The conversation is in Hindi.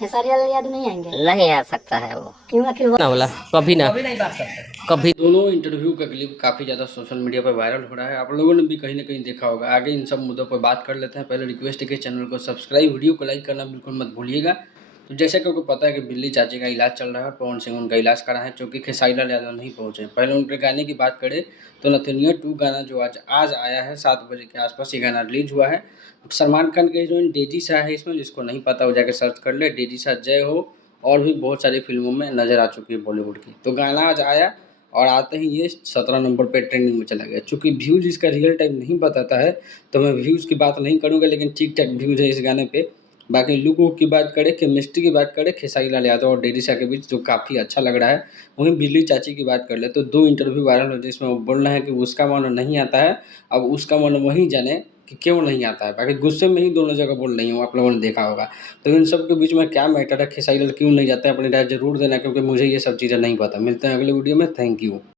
खेसारी लाल यादव नहीं आएंगे? नहीं आ सकता है वो। क्यों आखिर वो ना बोला कभी ना नहीं बात करते। कभी। दोनों इंटरव्यू का क्लिप काफ़ी ज़्यादा सोशल मीडिया पर वायरल हो रहा है, आप लोगों ने भी कहीं ना कहीं देखा होगा। आगे इन सब मुद्दों पर बात कर लेते हैं। पहले रिक्वेस्ट है कि चैनल को सब्सक्राइब, वीडियो को लाइक करना बिल्कुल मत भूलिएगा। तो जैसे कि आपको पता है कि बिल्ली चाची का इलाज चल रहा है, पवन सिंह उनका इलाज करा है, चूँकि खेसारी लाल यादव नहीं पहुँचे। पहले उनके गाने की बात करें तो नथुनिया 2 गाना जो आज आया है 7 बजे के आसपास, ये गाना रिलीज हुआ है। सलमान खान के हीरोइन डेजी शाह है इसमें, जिसको नहीं पता वो जाके सर्च कर ले। डेजी शाह जय हो और भी बहुत सारी फिल्मों में नज़र आ चुकी है बॉलीवुड की। तो गाना आज आया और आते ही ये 17 नंबर पे ट्रेंडिंग में चला गया। चूँकि व्यूज़ इसका रियल टाइम नहीं बताता है तो मैं व्यूज़ की बात नहीं करूँगा, लेकिन ठीक ठाक व्यूज़ है इस गाने पे। बाकी लुक वुक की बात करें, केमिस्ट्री की बात करें खेसारी लाल यादव और डेडी शाह के बीच, जो काफ़ी अच्छा लग रहा है। वहीं बिल्ली चाची की बात कर ले तो 2 इंटरव्यू वायरल हो जिसमें वो बोल रहे हैं कि उसका मन नहीं आता है। अब उसका मन वही जाने कि क्यों नहीं आता है। बाकी गुस्से में ही दोनों जगह बोल रही हूँ, आप लोगों ने देखा होगा। तो इन सब के बीच में क्या मैटर है, खेसारी लाल क्यों नहीं जाते हैं, अपनी राय ज़रूर देना, क्योंकि मुझे ये सब चीज़ें नहीं पता। मिलते हैं अगले वीडियो में। Thank you.